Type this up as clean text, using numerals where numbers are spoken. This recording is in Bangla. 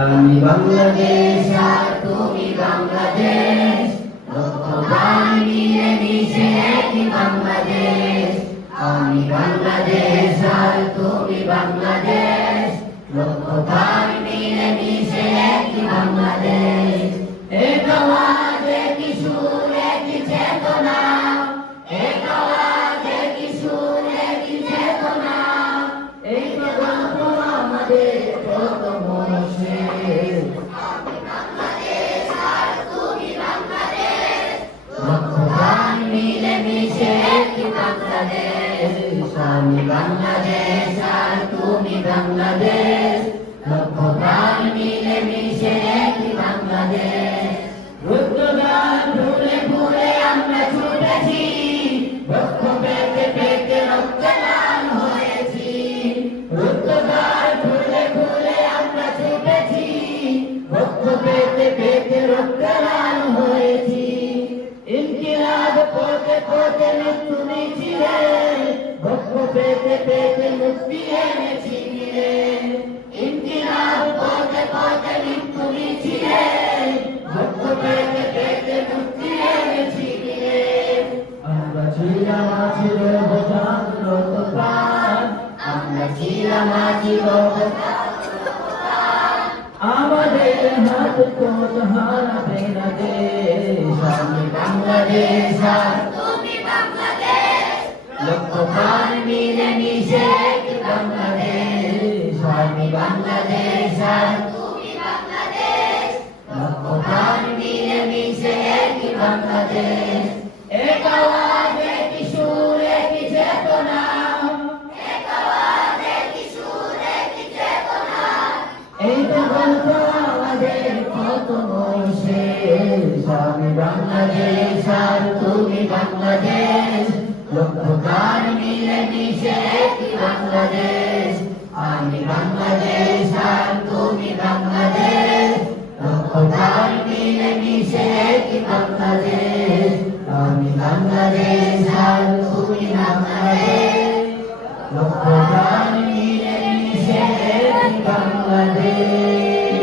আমি বাংলাদেশ আর তুমি বাংলাদেশ, লক্ষ প্রাণ মিলে মিশে একই বাংলাদেশ। আমি বাংলাদেশ আর তুমি বাংলাদেশ, লক্ষ প্রাণ মিলে মিশে একই বাংলাদেশ। এক আওয়াজ একই সুর একই চেতনা, এক আওয়াজ একই সুর একই চেতনা। এই তো গল্প আমাদের প্রথম শেষ। আমি বাংলাদেশ আর তুমি বাংলাদেশ, লক্ষ প্রাণ মিলে মিশে একই বাংলাদেশ। আমি বাংলাদেশ আর তুমি বাংলাদেশ, লক্ষ প্রাণ মিলে মিশে একই বাংলাদেশ। রুদ্রগান ঘুরে ঘুরে আমরা ছুটেছি, লক্ষ পেতে পেতে রক্তে লাল হয়েছি। রুদ্রগান ঘুরে ঘুরে আমরা ছুটেছি, লক্ষ পেতে পেতে রক্তে লাল হয়েছি। ইনকিলাব পথে পথে মৃত্যু মিছিলে, লক্ষ পেতে পেতে মুক্তি এনেছি গিয়ে। ইনকিলাব পথে পথে মৃত্যু মিছিলে, লক্ষ পেতে পেতে মুক্তি এনেছি গিয়ে। আমরা ছিলাম আছি রব জাগ্রত প্রাণ, আমরা ছিলাম আছি রব জাগ্রত প্রাণ। আমাদের হাত কোন হারাবে না দেশ। আমি বাংলাদেশ আর তুমি বাংলাদেশ, লক্ষ প্রাণ মিলে মিশে একই বাংলাদেশ। আমি বাংলাদেশ আর তুমি বাংলাদেশ, লক্ষ প্রাণ মিলে মিশে একই বাংলাদেশ। এক আওয়াজ একই সুর একই চেতনা, এক আওয়াজ একই সুর একই চেতনা। এই তো গল্প আমাদের প্রথম শেষ। আমি বাংলাদেশ আর তুমি বাংলাদেশ, লক্ষ প্রাণ মিলে মিশে একই বাংলাদেশ। আমি বাংলাদেশ আর তুমি বাংলাদেশ, লক্ষ প্রাণ মিলে মিশে একই বাংলাদেশ। আমি বাংলাদেশ আর তুমি বাংলাদেশ, লক্ষ প্রাণ